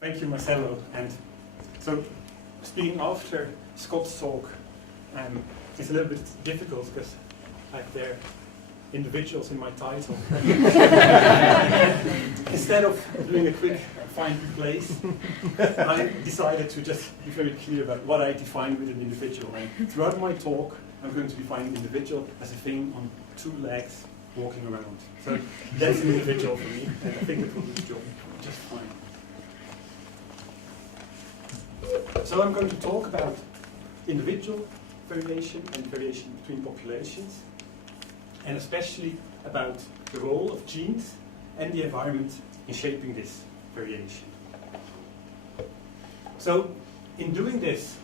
Thank you, Marcelo. And so, speaking after Scott's talk, it's a little bit difficult because I have there individuals in my title. Instead of doing a quick find replace, I decided to just be very clear about what I define with an individual. And throughout my talk, I'm going to define an individual as a thing on two legs walking around. So that's an individual for me, and I think it will do the job just fine. So I'm going to talk about individual variation and variation between populations, and especially about the role of genes and the environment in shaping this variation. So in doing this,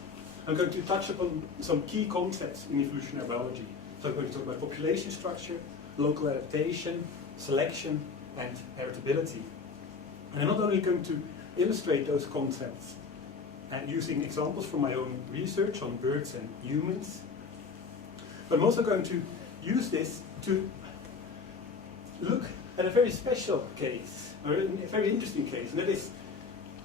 I'm going to touch upon some key concepts in evolutionary biology. So I'm going to talk about population structure, local adaptation, selection, and heritability. And I'm not only going to illustrate those concepts using examples from my own research on birds and humans, but I'm also going to use this to look at a very special case, or a very interesting case, and that is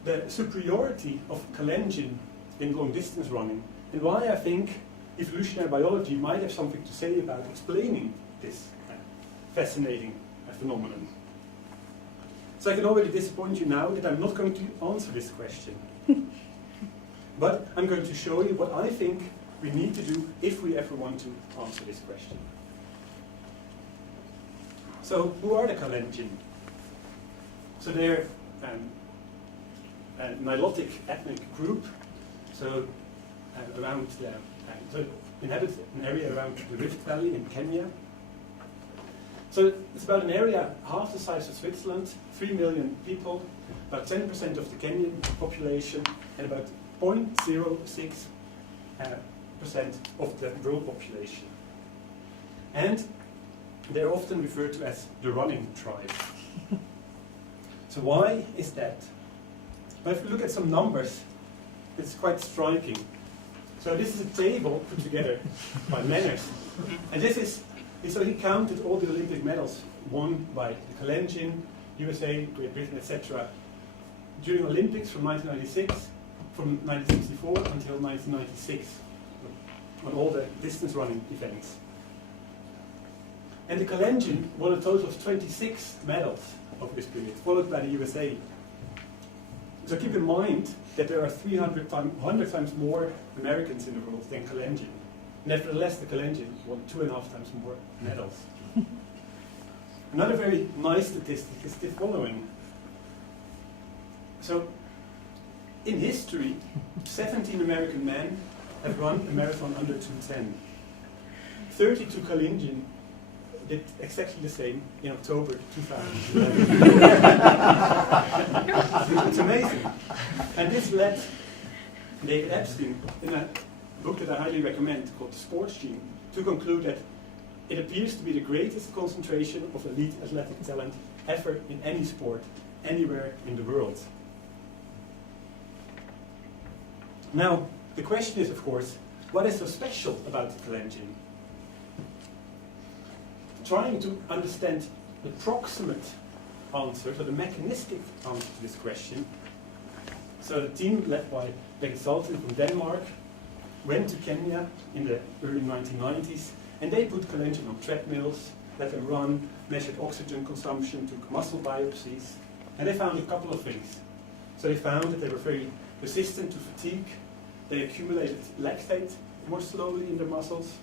the superiority of Kalenjin in long-distance running, and why I think evolutionary biology might have something to say about explaining this fascinating phenomenon. So I can already disappoint you now that I'm not going to answer this question. But I'm going to show you what I think we need to do if we ever want to answer this question. So, who are the Kalenjin? So they're a Nilotic ethnic group. So so inhabit an area around the Rift Valley in Kenya. So it's about an area half the size of Switzerland, 3 million people, about 10% of the Kenyan population, and about 0.06% of the world population. And they're often referred to as the running tribe. So why is that? Well, if we look at some numbers, it's quite striking. So this is a table put together by Manners. And this is, so he counted all the Olympic medals won by the Kalenjin, USA, Great Britain, etc. during Olympics from 1996, from 1964 until 1996, on all the distance running events. And the Kalenjin won a total of 26 medals over this period, followed by the USA. So keep in mind that there are 100 times more Americans in the world than Kalenjin. Nevertheless, the Kalenjin won 2.5 times more medals. Another very nice statistic is the following. So, in history, 17 American men have run a marathon under 2:10. 32 Kalenjin did exactly the same in October 2011. It's amazing. And this led David Epstein, in a book that I highly recommend called The Sports Gene, to conclude that it appears to be the greatest concentration of elite athletic talent ever in any sport, anywhere in the world. Now, the question is, of course, what is so special about the Kalenjin? Trying to understand the proximate answer, so the mechanistic answer to this question. So the team led by Erik from Denmark went to Kenya in the early 1990s, and they put Kalenjin on treadmills, let them run, measured oxygen consumption, took muscle biopsies, and they found a couple of things. So they found that they were very resistant to fatigue, they accumulated lactate more slowly in their muscles,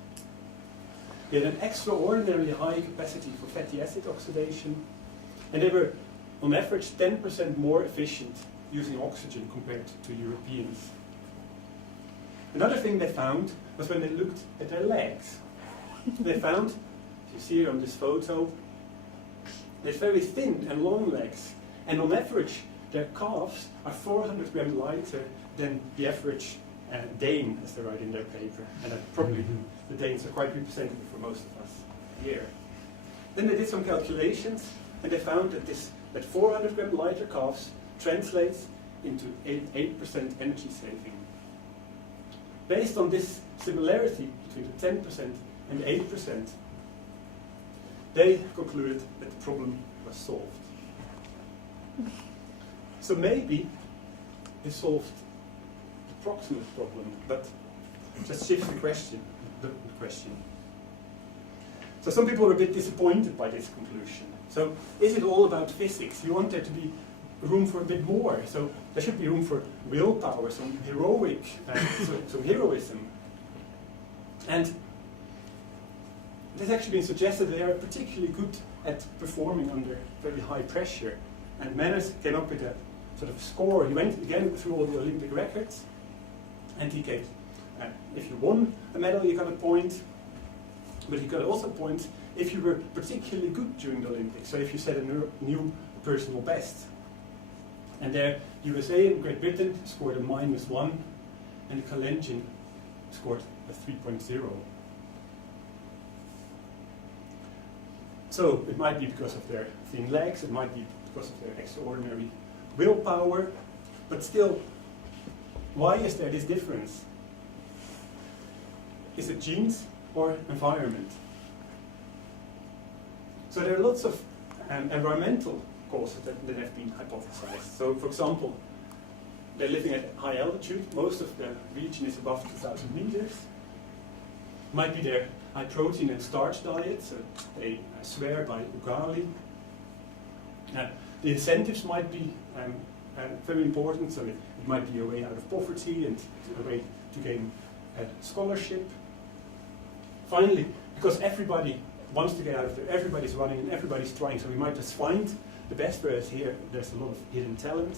they had an extraordinarily high capacity for fatty acid oxidation, and they were on average 10% more efficient using oxygen compared to Europeans. Another thing they found was when they looked at their legs. They found, as you see here on this photo, they have very thin and long legs, and on average their calves are 400 grams lighter than the average Dane, as they write in their paper, and probably the Danes are quite representative for most of us here. Then they did some calculations, and they found that 400 gram lighter calves translates into 8% energy saving. Based on this similarity between the 10% and 8%, they concluded that the problem was solved. So maybe he solved the proximate problem, but just shifts the question. So some people are a bit disappointed by this conclusion. So is it all about physics? You want there to be room for a bit more. So there should be room for willpower, some heroic, some heroism. And it has actually been suggested they are particularly good at performing under very high pressure. And Manners came up with a sort of score. He went again through all the Olympic records, and he gave, if you won a medal, you got a point, but you got also points if you were particularly good during the Olympics. So if you set a new personal best. And there, USA and Great Britain scored a -1, and the Kalenjin scored a 3.0. So it might be because of their thin legs, it might be because of their extraordinary willpower, but still, why is there this difference? Is it genes or environment? So there are lots of environmental causes that have been hypothesized. So for example, they're living at high altitude. Most of the region is above 2,000 meters. Might be their high protein and starch diet, so they swear by ugali. The incentives might be very important, so it might be a way out of poverty and a way to gain a scholarship. Finally, because everybody wants to get out of there, everybody's running and everybody's trying, so we might just find the best, whereas here there's a lot of hidden talent.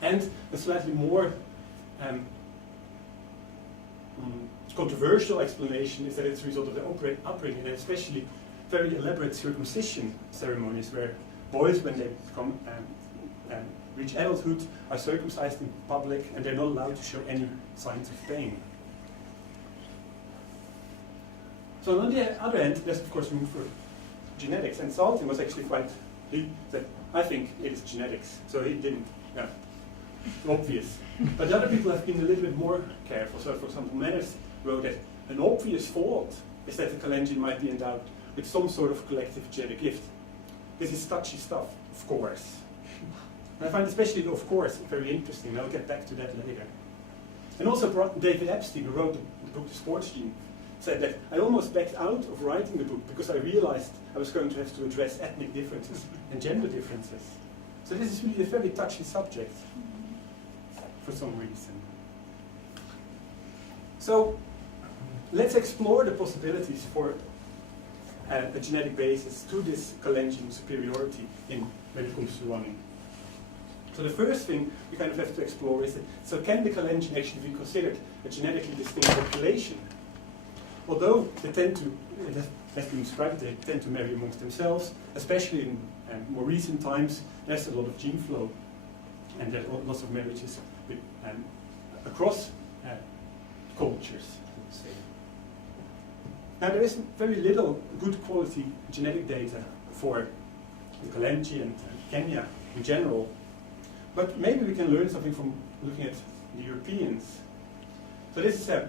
And a slightly more controversial explanation is that it's a result of the upbringing, and especially very elaborate circumcision ceremonies where boys, when they become reach adulthood, are circumcised in public and they're not allowed to show any signs of pain. So on the other end, there's of course room for genetics, and Saltin was actually he said, I think it is genetics, so he didn't, obvious. But the other people have been a little bit more careful. So for example, Manners wrote that an obvious fault is that the Kalenjin might be endowed with some sort of collective genetic gift. This is touchy stuff, of course. And I find especially the of course very interesting, and I'll get back to that later. And also David Epstein, who wrote the book The Sports Gene, said that I almost backed out of writing the book because I realized I was going to have to address ethnic differences and gender differences. So this is really a very touchy subject for some reason. So let's explore the possibilities for a genetic basis to this Kalenjin superiority when it comes to running. So the first thing we kind of have to explore is that, so can the Kalenjin actually be considered a genetically distinct population? Although they tend to, it has been described, they tend to marry amongst themselves, especially in more recent times, there's a lot of gene flow, and there are lots of marriages with, across cultures, let's say. Now there is very little good quality genetic data for the Kalenjin and Kenya in general, but maybe we can learn something from looking at the Europeans. So this is a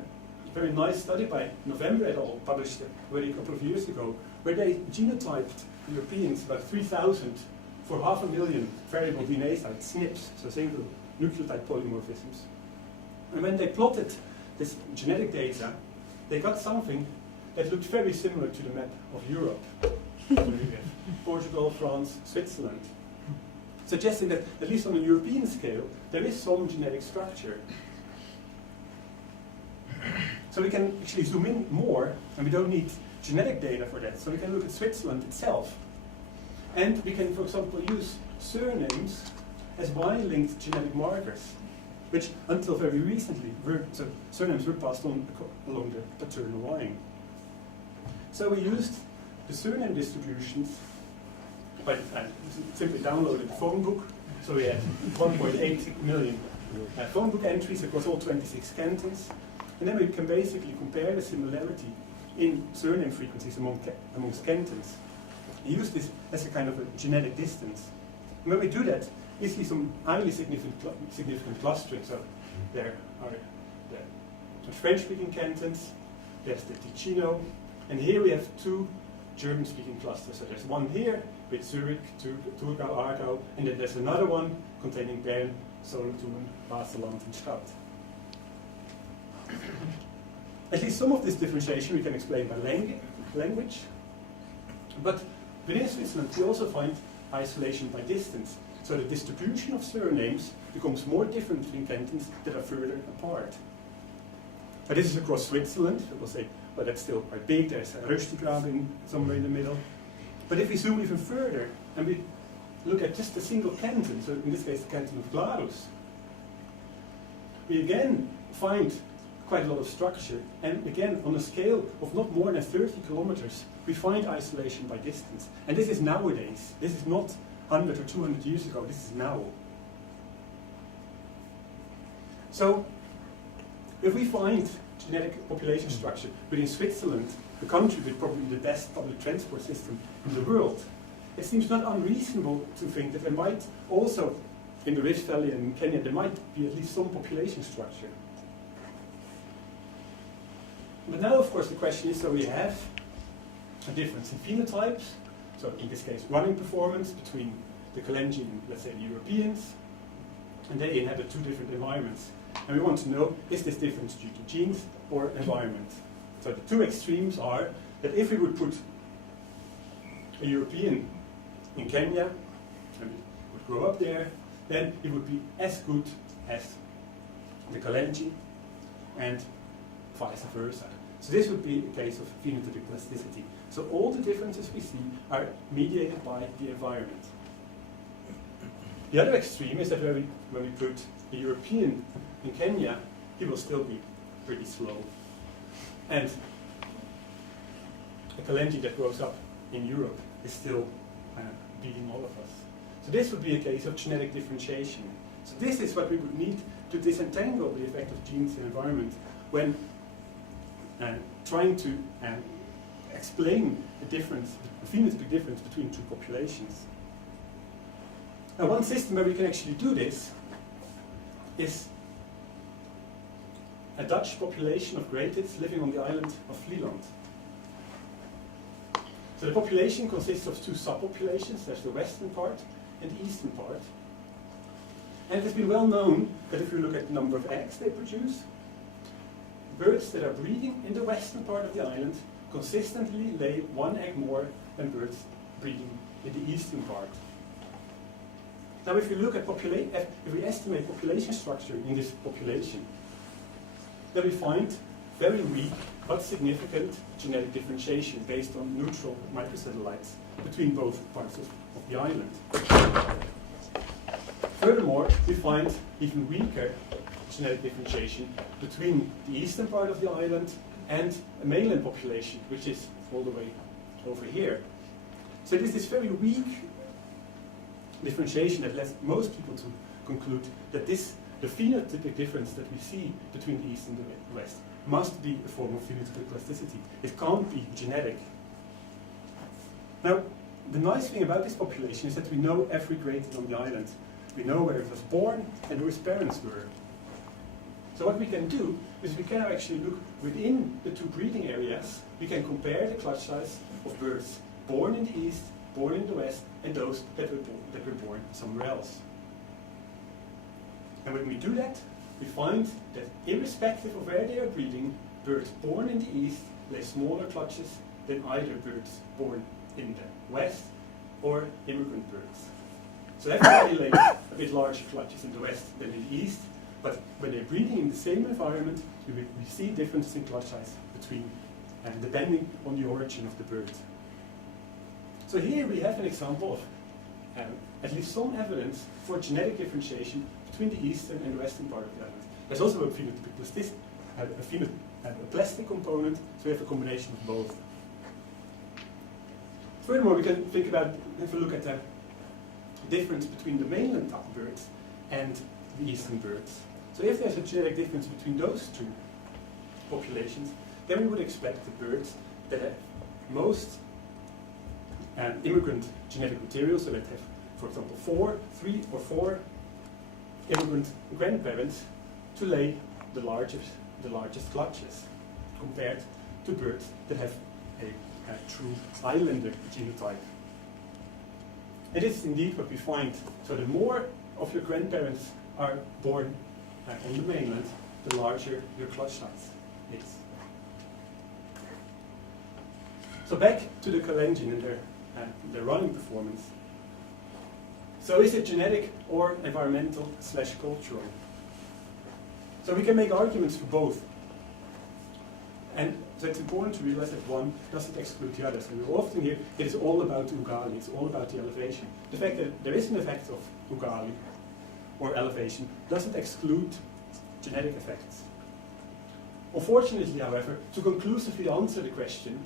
very nice study by November et al., published already a couple of years ago, where they genotyped Europeans, about 3,000, for 500,000 variable DNA sites, SNPs, so single nucleotide polymorphisms. And when they plotted this genetic data, they got something that looked very similar to the map of Europe. So we have Portugal, France, Switzerland, suggesting that, at least on a European scale, there is some genetic structure. So we can actually zoom in more, and we don't need genetic data for that. So we can look at Switzerland itself. And we can, for example, use surnames as Y-linked genetic markers, which until very recently, so surnames were passed on along the paternal line. So we used the surname distributions by simply downloaded the phone book. So we had 1.8 million phone book entries across all 26 cantons. And then we can basically compare the similarity in surname frequencies amongst cantons. We use this as a kind of a genetic distance. And when we do that, we see some highly significant clustering. So there are the French-speaking cantons, there's the Ticino, and here we have two German-speaking clusters. So there's one here with Zurich, Thurgau, Aargau, and then there's another one containing Bern Solothurn, Basel-Land and Stadt. At least some of this differentiation we can explain by language, but within Switzerland we also find isolation by distance. So the distribution of surnames becomes more different between cantons that are further apart. But this is across Switzerland. We'll say, well, that's still quite big. There's a Röstigraben somewhere in the middle. But if we zoom even further and we look at just a single canton, so in this case the canton of Glarus, we again find quite a lot of structure, and again on a scale of not more than 30 kilometers, we find isolation by distance. And this is nowadays. This is not 100 or 200 years ago, this is now. So, if we find genetic population structure within Switzerland, the country with probably the best public transport system in the world, it seems not unreasonable to think that there might also, in the Rift Valley and in Kenya, there might be at least some population structure. But now, of course, the question is, so we have a difference in phenotypes, so in this case, running performance between the Kalenjin and, let's say, the Europeans, and they inhabit two different environments. And we want to know, is this difference due to genes or environment? So the two extremes are that if we would put a European in Kenya, and would grow up there, then it would be as good as the Kalenjin, and vice versa. So this would be a case of phenotypic plasticity. So all the differences we see are mediated by the environment. The other extreme is that when we put a European in Kenya, he will still be pretty slow. And a Kalenjin that grows up in Europe is still beating all of us. So this would be a case of genetic differentiation. So this is what we would need to disentangle the effect of genes and environment when trying to explain the difference, the phenotypic difference between two populations. Now, one system where we can actually do this is a Dutch population of gratids living on the island of Vlieland. So the population consists of two subpopulations. There's the western part and the eastern part. And it has been well known that if you look at the number of eggs they produce, birds that are breeding in the western part of the island consistently lay one egg more than birds breeding in the eastern part. Now, if you look at if we estimate population structure in this population, then we find very weak but significant genetic differentiation based on neutral microsatellites between both parts of the island. Furthermore, we find even weaker genetic differentiation between the eastern part of the island and a mainland population, which is all the way over here. So it is this very weak differentiation that leads most people to conclude that the phenotypic difference that we see between the east and the west must be a form of phenotypic plasticity. It can't be genetic. Now, the nice thing about this population is that we know every gratid on the island. We know where it was born and who its parents were. So what we can do is we can actually look within the two breeding areas. We can compare the clutch size of birds born in the east, born in the west, and those that were born somewhere else. And when we do that, we find that irrespective of where they are breeding, birds born in the east lay smaller clutches than either birds born in the west or immigrant birds. So everybody lays a bit larger clutches in the west than in the east, but when they're breeding in the same environment, we see differences in clutch size between, and depending on the origin of the bird. So here we have an example of at least some evidence for genetic differentiation between the eastern and the western part of the island. There's also a phenotypic a plastic component, so we have a combination of both. Furthermore, we can think about, if we look at the difference between the mainland birds and the eastern birds. So if there's a genetic difference between those two populations, then we would expect the birds that have most immigrant genetic material, so that have, for example, 3 or 4 immigrant grandparents, to lay the largest clutches, compared to birds that have a true islander genotype. And this is indeed what we find. So the more of your grandparents are born on the mainland, the larger your clutch size is. So back to the Kalenjin and their running performance. So is it genetic or environmental / cultural? So we can make arguments for both. And so it's important to realize that one doesn't exclude the others. And we often hear it is all about ugali, it's all about the elevation. The fact that there is an effect of ugali or elevation doesn't exclude genetic effects. Unfortunately, however, to conclusively answer the question,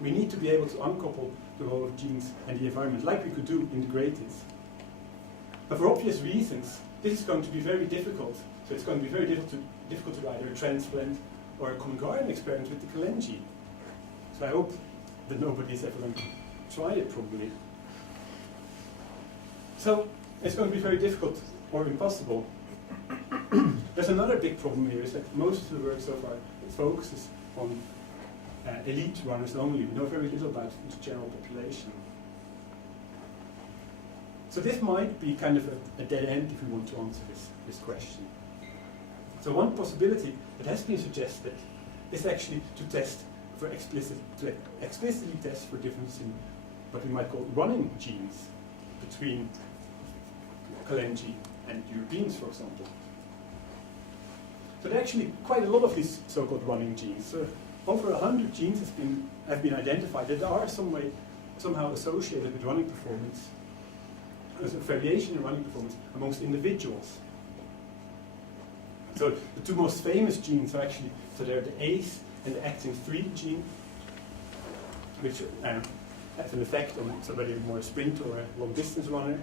we need to be able to uncouple the role of genes and the environment, like we could do in the gradients. But for obvious reasons, this is going to be very difficult. So it's going to be very difficult to do either a transplant or a common garden experiment with the Kalenji. So I hope that nobody is ever going to try it, probably. So it's going to be very difficult or impossible. There's another big problem here, is that most of the work so far focuses on elite runners only. We know very little about the general population. So this might be kind of a dead end if we want to answer this question. So one possibility that has been suggested is actually to test for explicitly test for difference in what we might call running genes between Kalenji and Europeans, for example. So there are actually quite a lot of these so-called running genes. So over 100 genes have been identified that are somehow associated with running performance. There's a variation in running performance amongst individuals. So the two most famous genes are actually, so they're the ACE and the actin 3 gene, which has an effect on whether you're more a sprint or a long distance runner.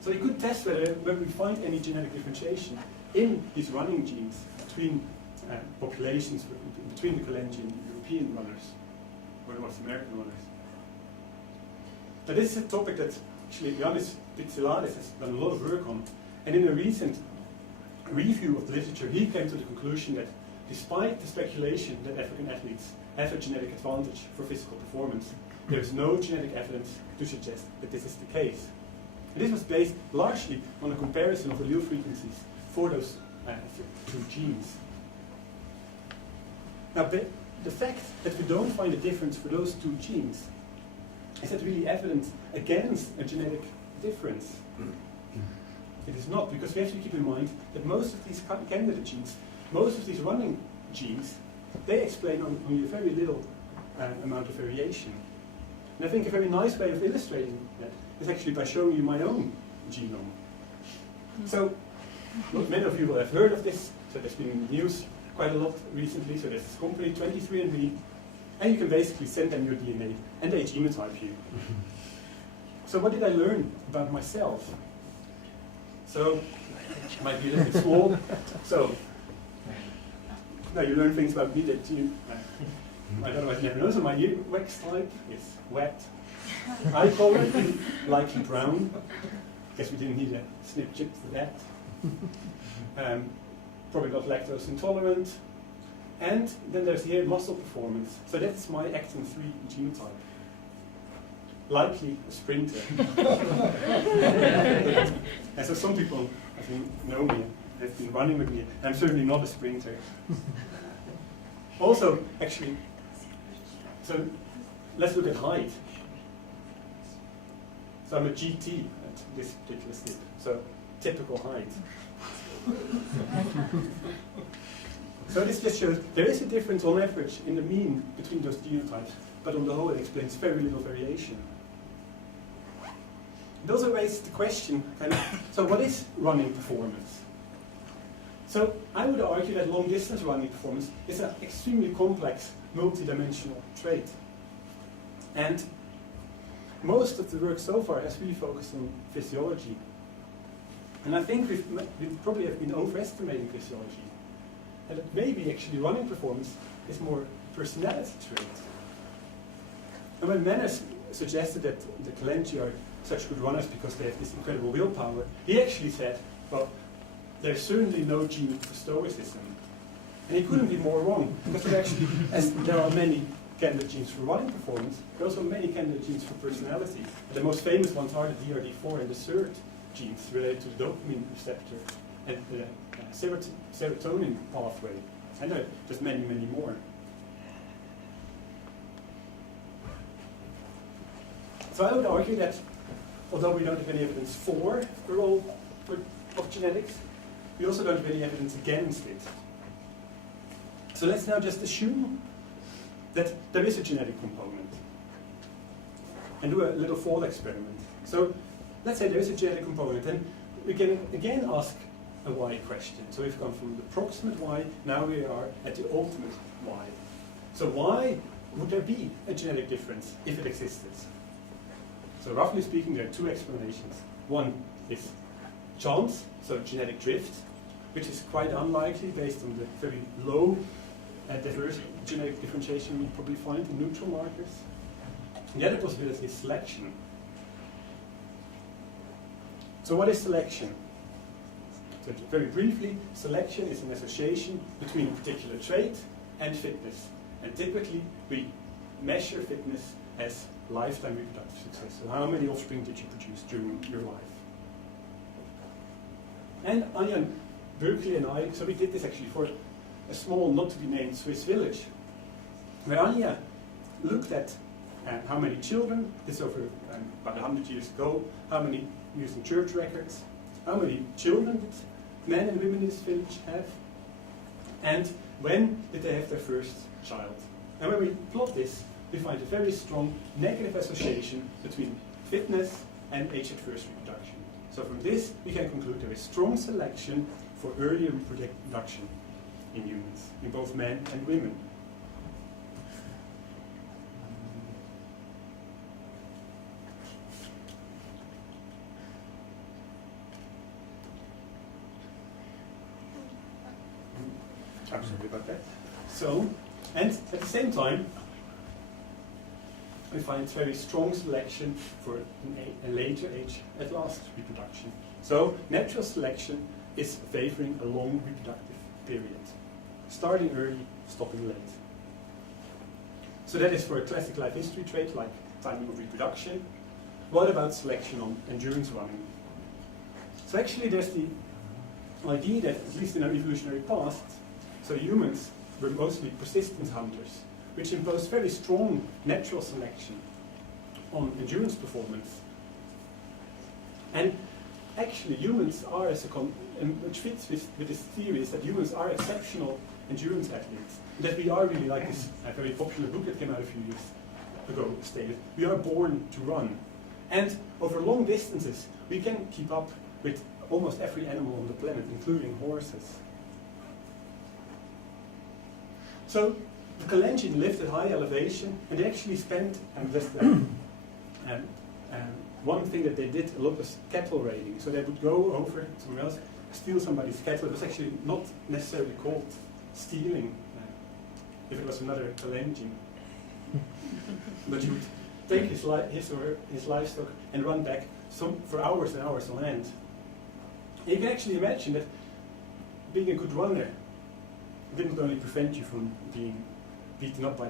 So you could test whether we find any genetic differentiation in these running genes between populations, between the Kalenji and the European runners, or the North American runners. Now this is a topic that actually Yannis Pitsiladis has done a lot of work on, and in a recent review of the literature he came to the conclusion that despite the speculation that African athletes have a genetic advantage for physical performance, there is no genetic evidence to suggest that this is the case. And this was based largely on a comparison of allele frequencies for those two genes. Now, the fact that we don't find a difference for those two genes, is that really evidence against a genetic difference? It is not, because we have to keep in mind that most of these candidate genes, most of these running genes, they explain only a very little amount of variation. And I think a very nice way of illustrating that is actually by showing you my own genome. So, many of you will have heard of this, so there's been in the news quite a lot recently, so there's this company, 23andMe, and you can basically send them your DNA, and they genotype you. So what did I learn about myself? So, it might be a little bit small. So, now you learn things about me that you might otherwise never know. So my wax type is wet. Eye color, likely brown. Guess we didn't need a snip chip for that. Probably not lactose intolerant. And then there's here muscle performance. So that's my actin 3 genotype. Likely a sprinter. And so some people, I think, know me, have been running with me. I'm certainly not a sprinter. Also, actually, so let's look at height. So I'm a GT at this particular snip. So typical height. So this just shows there is a difference on average in the mean between those genotypes, but on the whole it explains very little variation. It also raises the question, so what is running performance? So I would argue that long distance running performance is an extremely complex, multi-dimensional trait. And most of the work so far has really focused on physiology. And I think we probably have been overestimating physiology. And that maybe actually running performance is more a personality trait. And when Menes suggested that the Kalenji are such good runners because they have this incredible willpower, he actually said, well, there's certainly no gene for stoicism. And he couldn't be more wrong, because there actually, as there are many candidate genes for running performance, there are also many candidate genes for personality. And the most famous ones are the DRD4 and the SERT genes related to the dopamine receptor and the serotonin pathway. And there are just many, many more. So I would argue that although we don't have any evidence for the role of genetics, we also don't have any evidence against it. So let's now just assume that there is a genetic component and do a little thought experiment. So let's say there is a genetic component, and we can again ask a why question. So we've gone from the proximate why, now we are at the ultimate why. So why would there be a genetic difference if it existed? So roughly speaking, there are two explanations. One is chance, so genetic drift, which is quite unlikely based on the very low diverse genetic differentiation we probably find in neutral markers. And the other possibility is selection. So what is selection? So very briefly, selection is an association between a particular trait and fitness. And typically, we measure fitness as lifetime reproductive success. So how many offspring did you produce during your life? And Anja Berkeley and I, so we did this actually for a small, not to be named Swiss village, where Anja looked at how many children, this over about 100 years ago, how many using church records, how many children did men and women in this village have, and when did they have their first child. And when we plot this, we find a very strong negative association between fitness and age at first reproduction. So from this, we can conclude there is strong selection for earlier reproduction in humans, in both men and women. I'm sorry about that. So, and at the same time, we find very strong selection for a later age at last reproduction. So natural selection is favoring a long reproductive period, starting early, stopping late. So that is for a classic life history trait like timing of reproduction. What about selection on endurance running? So actually there's the idea that, at least in our evolutionary past, so humans were mostly persistence hunters, which imposed very strong natural selection on endurance performance. And actually humans are, which fits with this theory, is that humans are exceptional endurance athletes. That we are really like this very popular book that came out a few years ago stated, we are born to run. And over long distances, we can keep up with almost every animal on the planet, including horses. So the Kalenjin lived at high elevation, and they actually spent, one thing that they did a lot was cattle raiding. So they would go over somewhere else, steal somebody's cattle. It was actually not necessarily called stealing, if it was another Kalenjin. But you would take his livestock and run back for hours and hours on end. And you can actually imagine that being a good runner didn't only prevent you from being beaten up by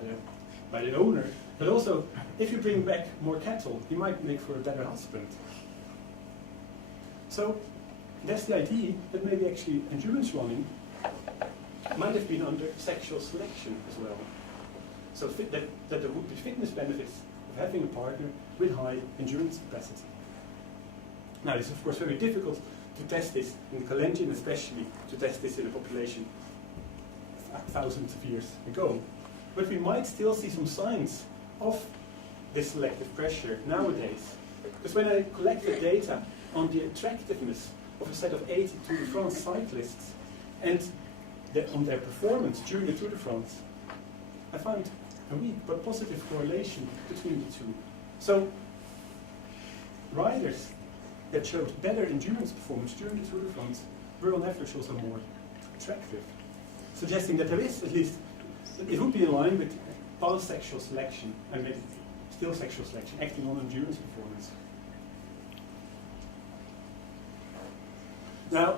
the owner, but also if you bring back more cattle, you might make for a better husband. So that's the idea that maybe actually endurance running might have been under sexual selection as well. So that there would be fitness benefits of having a partner with high endurance capacity. Now it's of course very difficult to test this in Kalenjin, especially to test this in a population thousands of years ago. But we might still see some signs of this selective pressure nowadays. Because when I collected data on the attractiveness of a set of 80 Tour de France cyclists and on their performance during the Tour de France, I found a weak but positive correlation between the two. So riders that showed better endurance performance during the Tour de France were on average also more attractive, suggesting that there is at least, it would be in line with past sexual selection and maybe still sexual selection acting on endurance performance. Now,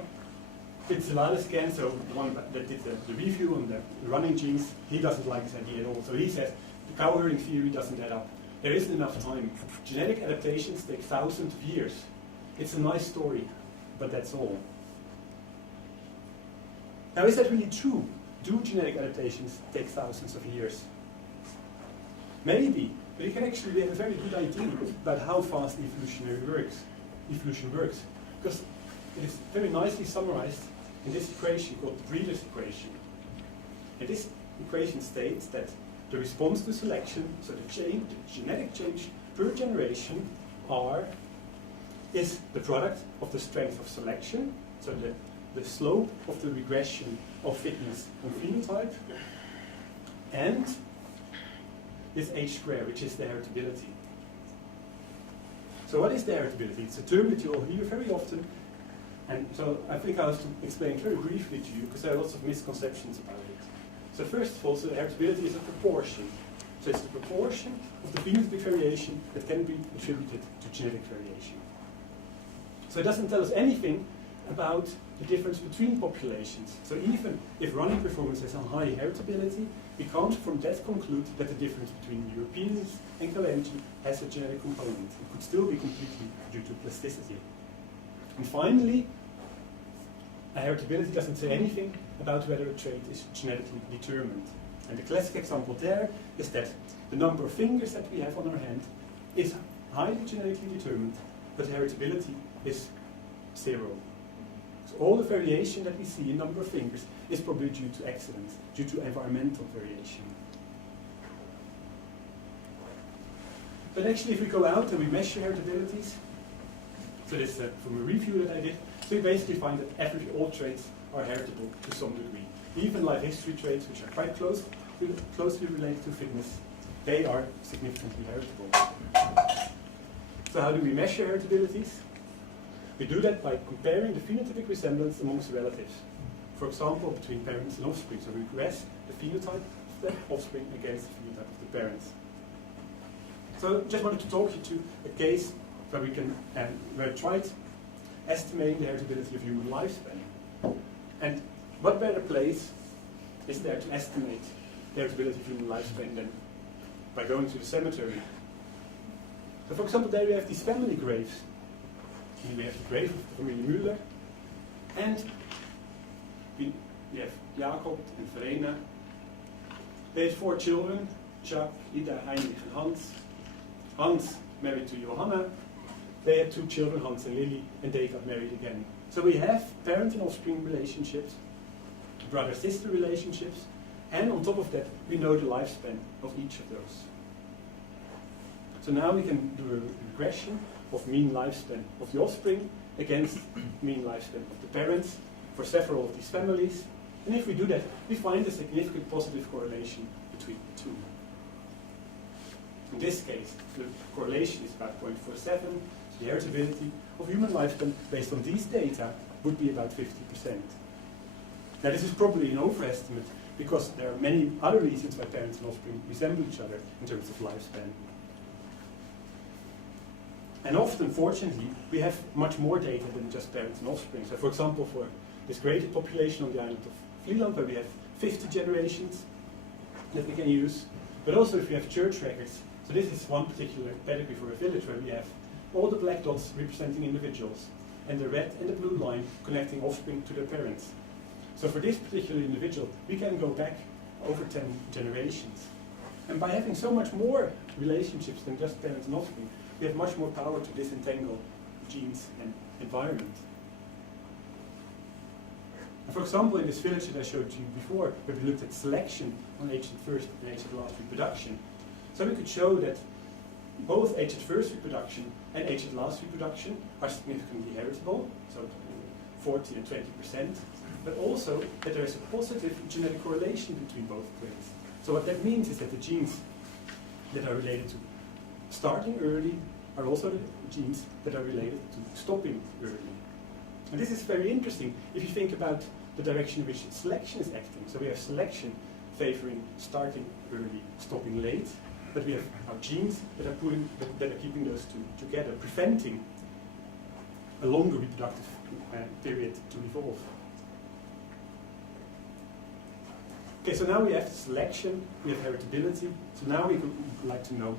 Fitzgerald again, so the one that did the review on the running genes, he doesn't like this idea at all. So he says the cow herding theory doesn't add up. There isn't enough time. Genetic adaptations take thousands of years. it's a nice story, but that's all. Now, is that really true? Do genetic adaptations take thousands of years? Maybe, but you can actually have a very good idea about how fast evolution works, because it is very nicely summarized in this equation called the Breeder's equation. And this equation states that the response to selection, so the genetic change per generation, R, is the product of the strength of selection, so the slope of the regression of fitness and phenotype, and this H square, which is the heritability. So what is the heritability? It's a term that you all hear very often, and so I think I have to explain very briefly to you, because there are lots of misconceptions about it. So first of all, so the heritability is a proportion. So it's the proportion of the phenotypic variation that can be attributed to genetic variation. So it doesn't tell us anything about the difference between populations. So even if running performance has a high heritability, we can't from that conclude that the difference between Europeans and Kalenji has a genetic component. It could still be completely due to plasticity. And finally, a heritability doesn't say anything about whether a trait is genetically determined. And the classic example there is that the number of fingers that we have on our hand is highly genetically determined, but heritability is 0. So all the variation that we see in number of fingers is probably due to accidents, due to environmental variation. But actually, if we go out and we measure heritabilities, so this is from a review that I did, so we basically find that all traits are heritable to some degree. Even life history traits, which are quite closely related to fitness, they are significantly heritable. So how do we measure heritabilities? We do that by comparing the phenotypic resemblance amongst relatives. For example, between parents and offspring. So we regress the phenotype of the offspring against the phenotype of the parents. So just wanted to talk you to a case where we can where I tried estimating the heritability of human lifespan. And what better place is there to estimate the heritability of human lifespan than by going to the cemetery? So for example, there we have these family graves. And we have the grave of the family Müller, and we have Jacob and Verena. They had 4 children, Jacques, Ida, Heinrich and Hans. Hans married to Johanna. They had 2 children, Hans and Lily, and they got married again. So we have parent and offspring relationships, brother-sister relationships, and on top of that, we know the lifespan of each of those. So now we can do a regression of mean lifespan of the offspring against mean lifespan of the parents for several of these families. And if we do that, we find a significant positive correlation between the two. In this case, the correlation is about 0.47, so the heritability of human lifespan based on these data would be about 50%. Now this is probably an overestimate because there are many other reasons why parents and offspring resemble each other in terms of lifespan. And often, fortunately, we have much more data than just parents and offspring. So for example, for this graded population on the island of Vlieland, where we have 50 generations that we can use, but also if we have church records. So this is one particular pedigree for a village where we have all the black dots representing individuals, and the red and the blue line connecting offspring to their parents. So for this particular individual, we can go back over 10 generations. And by having so much more relationships than just parents and offspring, we have much more power to disentangle genes and environment. And for example, in this village that I showed you before, where we looked at selection on age at first and age at last reproduction, so we could show that both age at first reproduction and age at last reproduction are significantly heritable, so 40 and 20%, but also that there is a positive genetic correlation between both traits. So what that means is that the genes that are related to starting early are also the genes that are related to stopping early. And this is very interesting if you think about the direction in which selection is acting. So we have selection favoring starting early, stopping late, but we have our genes that are keeping those two together, preventing a longer reproductive period to evolve. Okay, so now we have selection, we have heritability, so now we would like to know,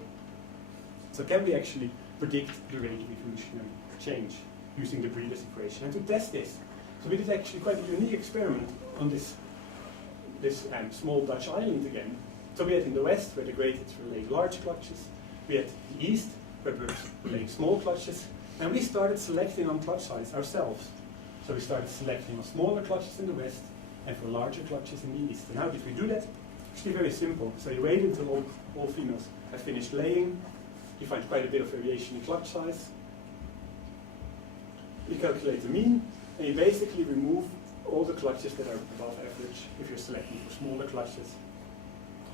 so can we actually predict the rate of evolutionary change? using the Breeder's equation. And to test this, so we did actually quite a unique experiment on this small Dutch island again. So we had in the west where the great heads were laying large clutches, we had the east where birds were laying small clutches, and we started selecting on clutch size ourselves. So we started selecting on smaller clutches in the west and for larger clutches in the east. And how did we do that? Actually very simple. So you wait until all females have finished laying. You find quite a bit of variation in clutch size. You calculate the mean, and you basically remove all the clutches that are above average if you're selecting for smaller clutches.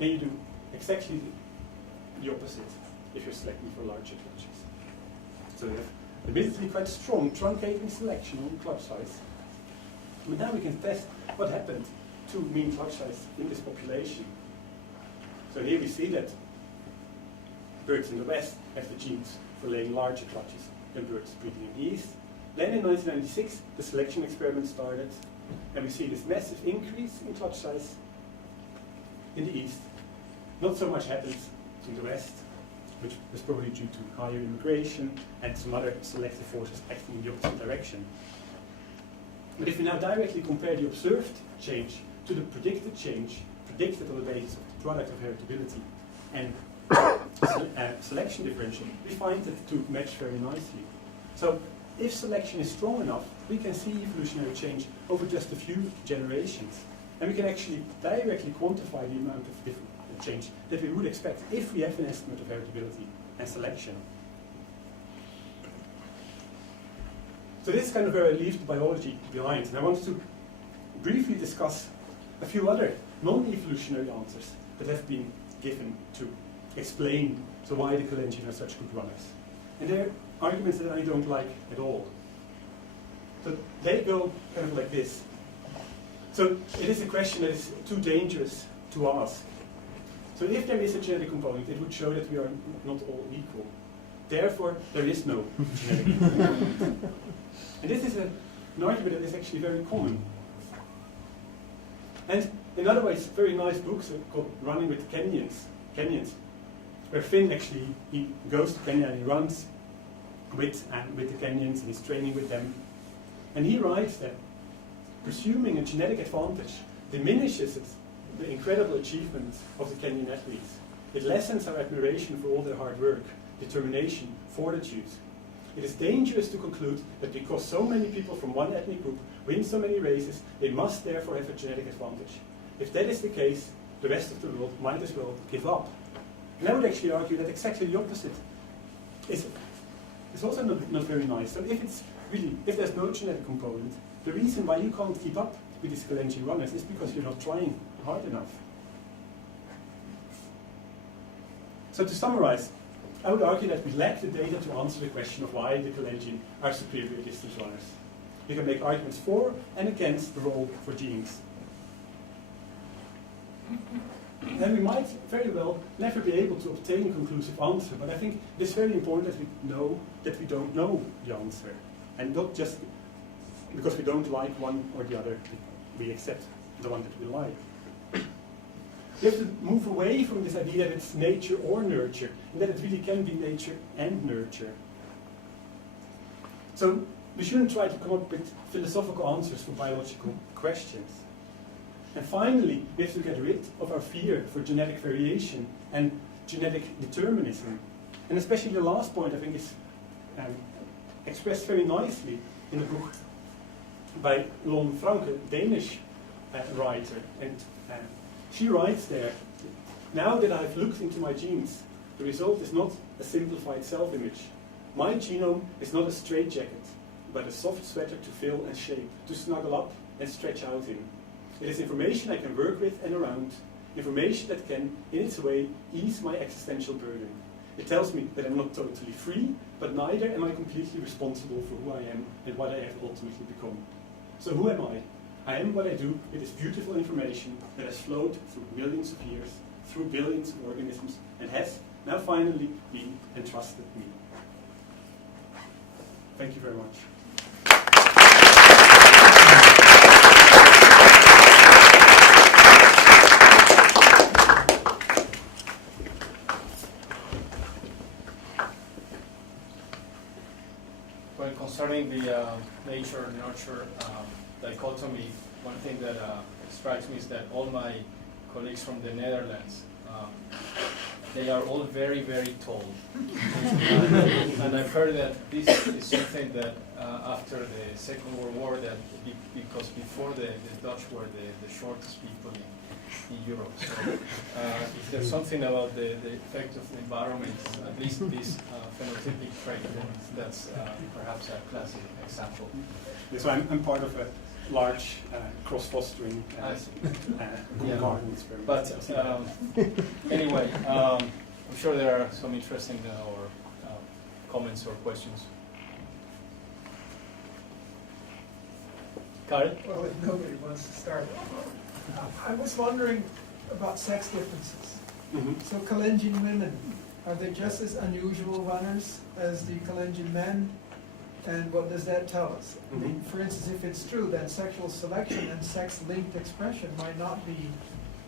And you do exactly the opposite if you're selecting for larger clutches. So you have admittedly quite strong truncating selection on clutch size. But now we can test what happened to mean clutch size in this population. So here we see that birds in the west have the genes for laying larger clutches than birds breeding in the east. Then in 1996, the selection experiment started, and we see this massive increase in clutch size in the east. Not so much happens in the west, which was probably due to higher immigration and some other selective forces acting in the opposite direction. But if we now directly compare the observed change to the predicted change, predicted on the basis of the product of heritability and selection differential, we find that the two match very nicely. So if selection is strong enough, we can see evolutionary change over just a few generations. And we can actually directly quantify the amount of different change that we would expect if we have an estimate of heritability and selection. So this is kind of where I leave the biology behind. And I wanted to briefly discuss a few other non-evolutionary answers that have been given to explain why the Kalenjin are such good runners. And they're arguments that I don't like at all. So they go kind of like this. So it is a question that is too dangerous to ask. So if there is a genetic component, it would show that we are not all equal. Therefore, there is no genetic component. And this is an argument that is actually very common. And in other ways, very nice books called Running with Kenyans, where Finn actually, he goes to Kenya and he runs with the Kenyans and he's training with them. And he writes that presuming a genetic advantage diminishes the incredible achievements of the Kenyan athletes. It lessens our admiration for all their hard work, determination, fortitude. It is dangerous to conclude that because so many people from one ethnic group win so many races, they must therefore have a genetic advantage. If that is the case, the rest of the world might as well give up. And I would actually argue that exactly the opposite is also not very nice. So if there's no genetic component, the reason why you can't keep up with these Kalenjin runners is because you're not trying hard enough. So to summarize, I would argue that we lack the data to answer the question of why the Kalenjin are superior distance runners. We can make arguments for and against the role for genes. And we might very well never be able to obtain a conclusive answer, but I think it is very important that we know that we don't know the answer. And not just because we don't like one or the other, we accept the one that we like. We have to move away from this idea that it's nature or nurture, and that it really can be nature and nurture. So we shouldn't try to come up with philosophical answers for biological questions. And finally, we have to get rid of our fear for genetic variation and genetic determinism. And especially the last point, I think, is expressed very nicely in the book by Lon Franke, a Danish writer. And she writes there, now that I've looked into my genes, the result is not a simplified self-image. My genome is not a straitjacket, but a soft sweater to fill and shape, to snuggle up and stretch out in. It is information I can work with and around, information that can, in its way, ease my existential burden. It tells me that I'm not totally free, but neither am I completely responsible for who I am and what I have ultimately become. So who am I? I am what I do with this beautiful information that has flowed through millions of years, through billions of organisms, and has now finally been entrusted me. Thank you very much. Well, concerning the nature-nurture dichotomy, one thing that strikes me is that all my colleagues from the Netherlands, they are all very, very tall. And I've heard that this is something that after the Second World War, that because before the Dutch were the shortest people in Europe. So if there's something about the effect of the environment, at least this phenotypic trait, then that's perhaps a classic example. So I'm part of a large cross-fostering garden experiment. But anyway, I'm sure there are some interesting comments or questions. Karen? Well, if nobody wants to start. I was wondering about sex differences. Mm-hmm. So Kalenjin women, are they just as unusual runners as the Kalenjin men? And what does that tell us? I mean, for instance, if it's true that sexual selection and sex-linked expression might not be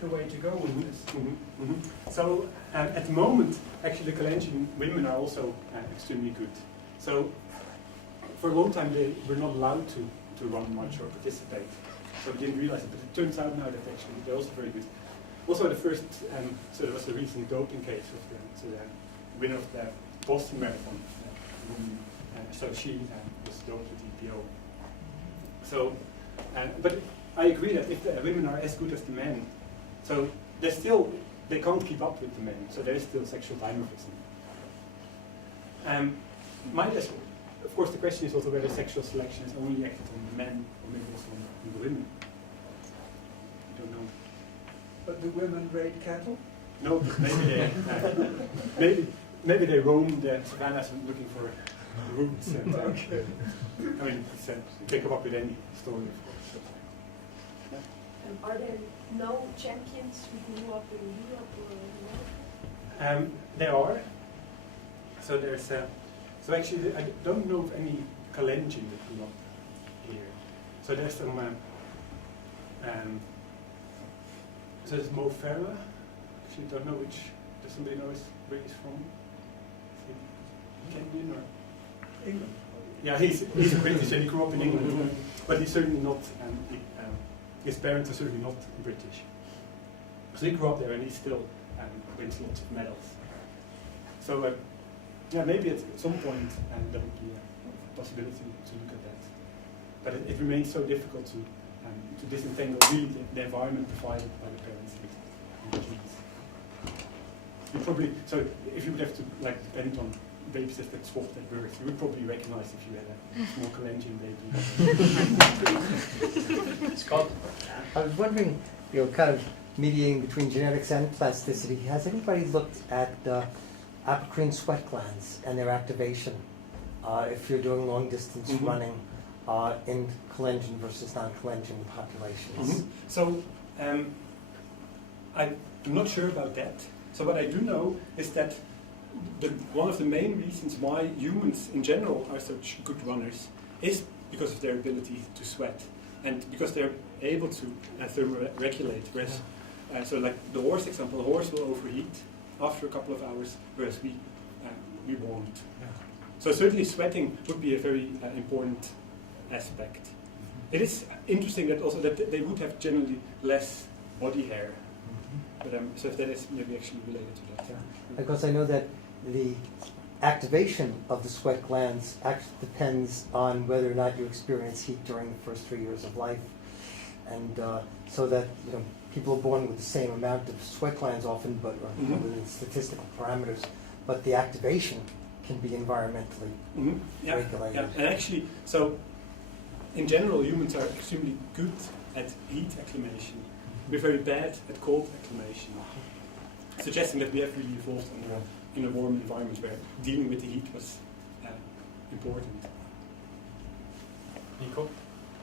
the way to go with this. Mm-hmm. Mm-hmm. So at the moment, actually, the Kalenjin women are also extremely good. So for a long time, they were not allowed to run much or participate. So we didn't realize it, but it turns out now that actually they're also very good. Also, the first, so there was a recent doping case of the winner of the Boston Marathon. So she was doped with EPO. So, but I agree that if the women are as good as the men, so they can't keep up with the men. So there is still sexual dimorphism. Of course, the question is also whether sexual selection is only acted on the men or maybe also on the women. I don't know. But do women raid cattle? No, but maybe they roam the savannas looking for roots. And, Okay. I mean, they come up with any story, of course. Yeah. And are there no champions who grew up in Europe or America? There are. So there's. So actually, I don't know of any Kalenjin that grew up here. So there's some. So there's Mo Farah. Actually, don't know which. Does somebody know where he's from? Is he Kenyan or England. Yeah, he's British and he grew up in England, but he's certainly not. His parents are certainly not British. So he grew up there and he still wins lots of medals. So yeah, maybe at some point there would be a possibility to look at that. But it remains so difficult to disentangle really the environment provided by the parents and the genes. You probably, so if you would have to depend on babies that get swapped at birth, you would probably recognize if you had a small Kalenjin baby. Scott? I was wondering, kind of mediating between genetics and plasticity, has anybody looked at apocrine sweat glands and their activation if you're doing long distance running in Kalenjin versus non-Kalenjin populations? So I'm not sure about that. So what I do know is that one of the main reasons why humans in general are such good runners is because of their ability to sweat and because they're able to thermoregulate. Whereas, so like the horse example, the horse will overheat after a couple of hours, whereas we won't. Yeah. So certainly sweating would be a very important aspect. It is interesting that also that they would have generally less body hair. But so if that is maybe actually related to that. Yeah. Because I know that the activation of the sweat glands actually depends on whether or not you experience heat during the first 3 years of life, and so that people are born with the same amount of sweat glands often, but within statistical parameters. But the activation can be environmentally regulated. Yeah. And actually, so in general, humans are extremely good at heat acclimation. We're very bad at cold acclimation, suggesting that we have really evolved in a warm environment where dealing with the heat was important. Nico?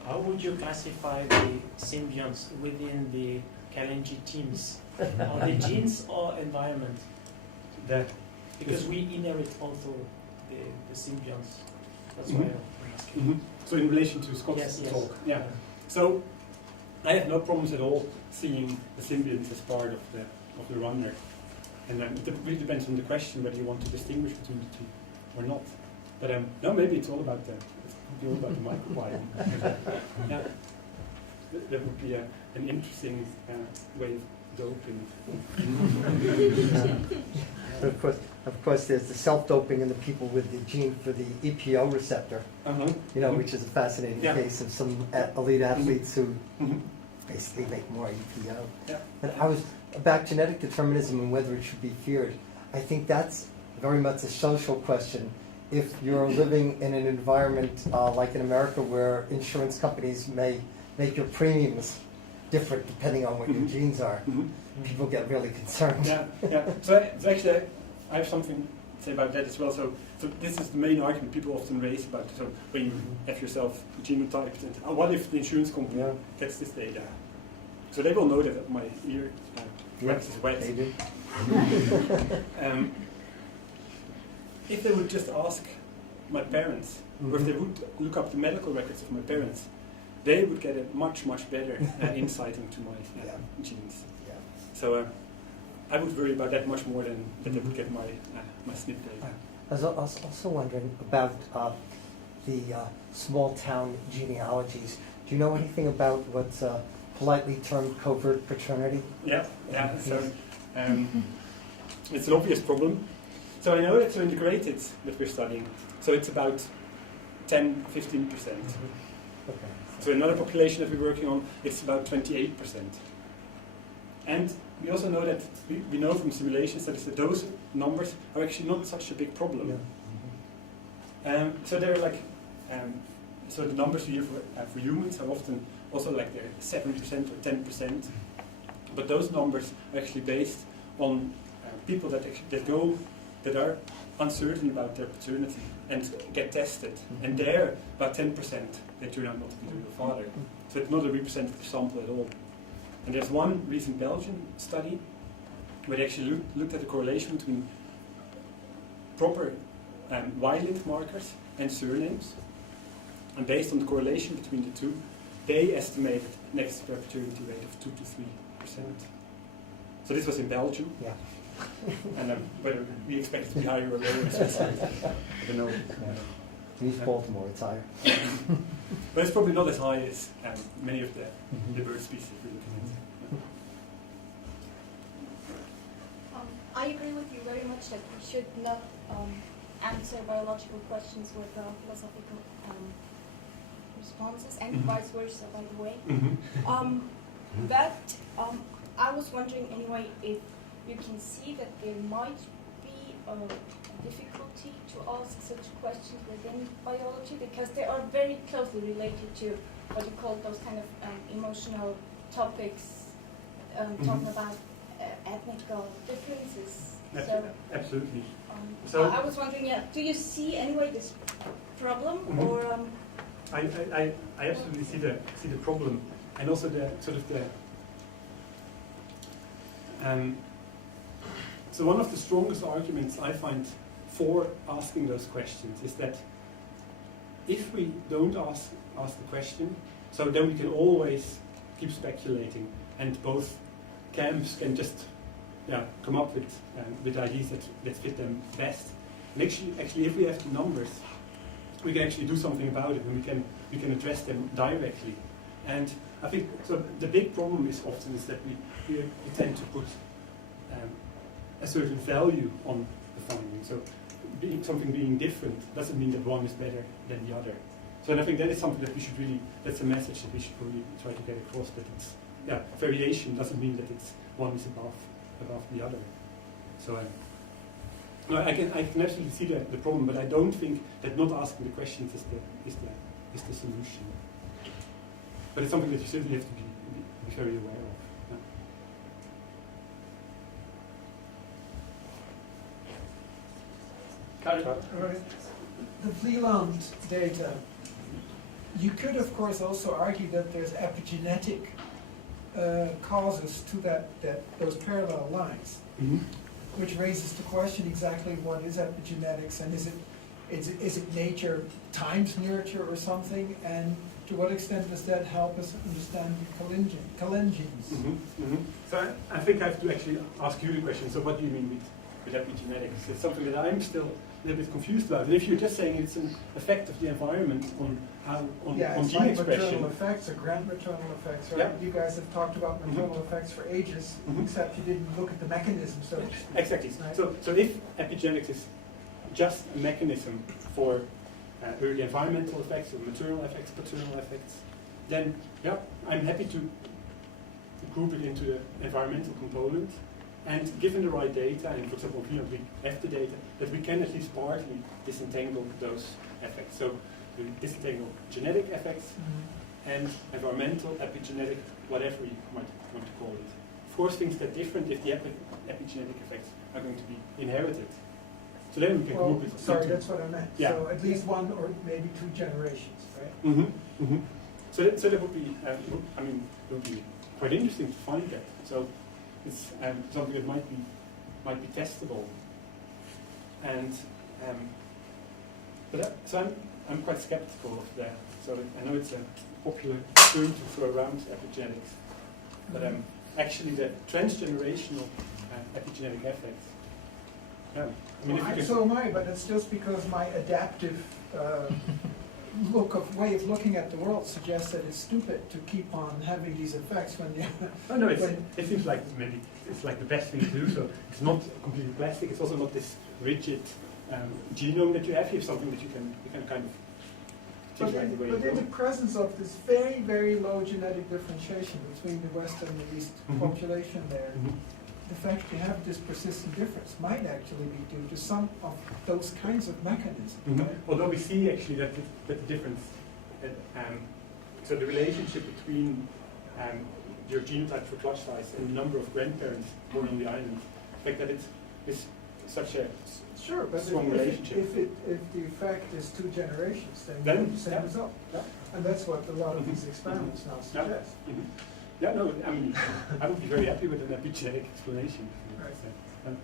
How would you classify the symbionts within the Kalenjin teams? Are they genes or environment? Because we inherit also the symbionts. That's why I'm asking. So in relation to Scott's talk, yeah. So I have no problems at all seeing the symbionts as part of the runner. And it really depends on the question whether you want to distinguish between the two or not. But no, maybe it's all about the microbiome. Yeah, that would be an interesting way of doping. But of course, there's the self-doping in the people with the gene for the EPO receptor, which is a fascinating case of some elite athletes who basically make more EPO. Yeah. And I was about genetic determinism and whether it should be feared. I think that's very much a social question. If you're living in an environment like in America where insurance companies may make your premiums different depending on what your genes are, people get really concerned. Yeah. So actually, I have something to say about that as well. So this is the main argument people often raise about it. So when you have yourself genotyped, and what if the insurance company gets this data? So they will know that my ear wax is wet. They do. If they would just ask my parents, or if they would look up the medical records of my parents, they would get a much better insight into my genes. Yeah. So I would worry about that much more than that they would get my SNP data. I was also wondering about the small town genealogies. Do you know anything about what's politely termed covert paternity? Yeah. So it's an obvious problem. So I know that so integrated that we're studying. So it's about 10-15%. Okay. So another population that we're working on, it's about 28%. And we also know that we know from simulations that those numbers are actually not such a big problem. Yeah. So they're like, so the numbers we hear for humans are often also like they're 7% or 10%. But those numbers are actually based on people that are uncertain about their paternity and get tested. And there, about 10% they turn out not to be the real father. So it's not a representative sample at all. And there's one recent Belgian study where they actually looked at the correlation between proper Y-linked markers and surnames. And based on the correlation between the two, they estimated an extra paternity rate of 2 to 3%. So this was in Belgium. Yeah. And whether we expect it to be higher or lower in Switzerland, I don't know. In East Baltimore, it's higher. But it's probably not as high as many of the bird species we're looking at. I agree with you very much that we should not answer biological questions with philosophical responses, and vice versa, by the way. But I was wondering anyway if you can see that there might be a difficulty to ask such questions within biology, because they are very closely related to what you call those kind of emotional topics, talking about ethnical differences. Absolutely. So I was wondering, do you see anyway this problem, or? I absolutely see the problem, and also the sort of the. So one of the strongest arguments I find for asking those questions is that if we don't ask the question, so then we can always keep speculating, and both camps can just come up with ideas that fit them best. And actually, if we have the numbers, we can actually do something about it, and we can address them directly. And I think so. The big problem is that we tend to put a certain value on the finding. So something being different doesn't mean that one is better than the other. So and I think that is something that we should that's a message that we should really try to get across, that it's, variation doesn't mean that it's one is above the other. So no, I can absolutely see the problem, but I don't think that not asking the questions is the solution. But it's something that you certainly have to be very aware of. Right. The Vleeland data, you could of course also argue that there's epigenetic causes to those parallel lines, which raises the question exactly what is epigenetics, and is it nature times nurture or something, and to what extent does that help us understand the kalenjins? So I think I have to actually ask you the question. So what do you mean with epigenetics? It's something that I'm still little bit confused about. And if you're just saying it's an effect of the environment on how on It's gene like expression, maternal effects or grandmaternal effects, right? Yeah. You guys have talked about maternal effects for ages, Mhm. except you didn't look at the mechanism, so to speak. exactly. Right. So if epigenetics is just a mechanism for early environmental effects or maternal effects, paternal effects, then yeah, I'm happy to group it into the environmental component. And given the right data, and for example, we have the data, that we can at least partly disentangle those effects. So we disentangle genetic effects and environmental, epigenetic, whatever you might want to call it. Of course, things get different if the epigenetic effects are going to be inherited. So then we can Well, group it. sorry, into- that's what I meant. Yeah. So at least one or maybe 2 generations, right? Mm-hmm. Mm-hmm. So that would be, it would be quite interesting to find that. So it's something that might be testable. And so I'm quite skeptical of that. So I know it's a popular term to throw around epigenetics, but actually the transgenerational epigenetic effects. Yeah. I mean, if you can, So am I, but it's just because my adaptive way of looking at the world suggests that it's stupid to keep on having these effects when you. it seems like maybe it's like the best thing to do. So it's not completely plastic. It's also not this rigid genome that you have. You have something that you can kind of But take right away. in the presence of this very, very low genetic differentiation between the West and the East Mhm. population there, Mhm. the fact you have this persistent difference might actually be due to some of those kinds of mechanisms. Mhm. Right? Although we see actually that the difference, so the relationship between your genotype for clutch size and the number of grandparents born on the island, the fact that it's such a Sure, but strong relationship. if the effect is 2 generations, then you Then, get the same yeah. result. Yeah. And that's what a lot of these Mhm. experiments now Yeah. suggest. Mhm. Yeah, no, I mean, I would be very happy with an epigenetic explanation. Right. So,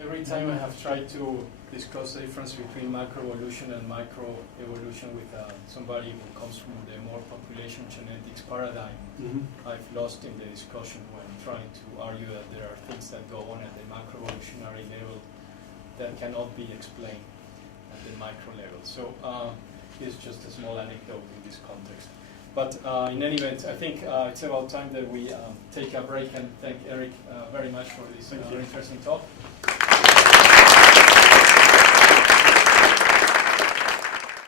Every time I have tried to discuss the difference between macroevolution and microevolution with somebody who comes from the more population genetics paradigm, mhm. I've lost in the discussion when trying to argue that there are things that go on at the macroevolutionary level that cannot be explained at the micro level. So it's just a small anecdote in this context. But in any event, I think it's about time that we take a break and thank Erik very much for this Thank you. interesting talk.